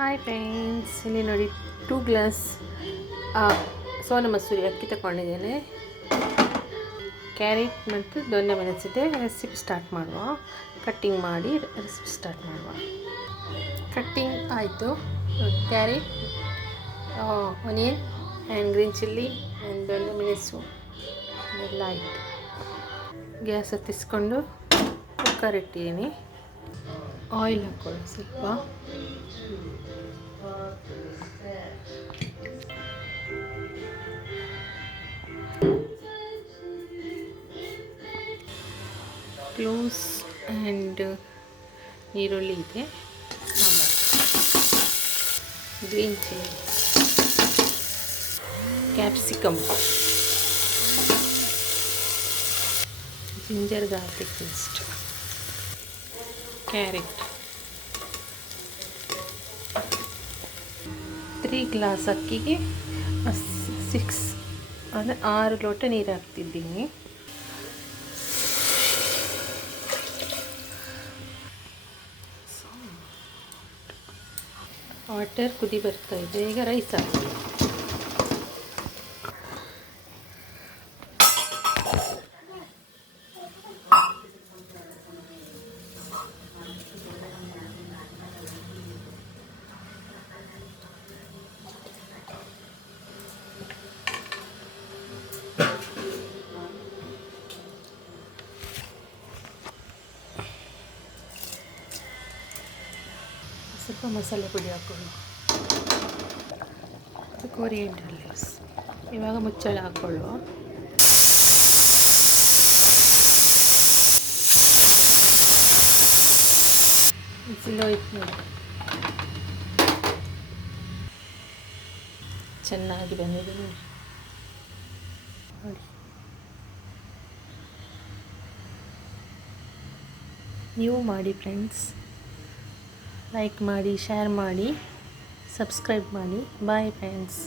Hi friends, ಇಲ್ಲಿ ನೋಡಿ 2 glass Sona Masuri ಅಕ್ಕಿ ತಗೊಂಡಿದ್ದೇನೆ. ಕ್ಯಾರೆಟ್ ಮತ್ತು ದೊಣ್ಣೆ ಮೆಣಸಿದೆ. ರೆಸಿಪಿ ಸ್ಟಾರ್ಟ್ ಮಾಡುವ. ಕಟ್ಟಿಂಗ್ ಮಾಡಿ ರೆಸಿಪಿ ಸ್ಟಾರ್ಟ್ ಮಾಡುವ. ಕಟ್ಟಿಂಗ್ ಆಯಿತು. Carrot, onion and green chilli and ದೊಣ್ಣೆ ಮೆಣಸು ಎಲ್ಲ ಆಯಿತು. ಗ್ಯಾಸ್ ಹತ್ತಿಸ್ಕೊಂಡು ಕುಕ್ಕರ್ ಇಟ್ಟಿದ್ದೀನಿ. ಆಯಿಲ್ ಹಾಕ್ಕೊಳ್ಳಿ ಸ್ವಲ್ಪ. ಕ್ಲೋವ್ಸ್ ಆ್ಯಂಡ್ ಈರುಳ್ಳಿ ಇದೆ, green chilli, capsicum, ginger garlic paste, carrot. 3 glass ಅಕ್ಕಿಗೆ 6 ಲೋಟ ನೀರು ಹಾಕ್ತಿದ್ದೀನಿ. ವಾಟರ್ ಕುದಿ ಬರ್ತಾ ಇದೆ. ಈಗ ರೈಸ್ ಹಾಕಿ. ಸ್ವಲ್ಪ ಮಸಾಲೆ ಪುಡಿ ಹಾಕ್ಕೊಳ್ಳಿ, ಕೊರಿಯಂಡರ್ ಲೀವ್ಸ್. ಇವಾಗ ಮುಚ್ಚಳ ಹಾಕ್ಕೊಳ್ಳುವ. ಹೋಯ್ತು ನೋಡಿ, ಚೆನ್ನಾಗಿ ಬಂದಿದೆ ನೋಡಿ. ನೀವು ಮಾಡಿ ಫ್ರೆಂಡ್ಸ್, ಲೈಕ್ ಮಾಡಿ, ಶೇರ್ ಮಾಡಿ, ಸಬ್ಸ್ಕ್ರೈಬ್ ಮಾಡಿ. Bye friends.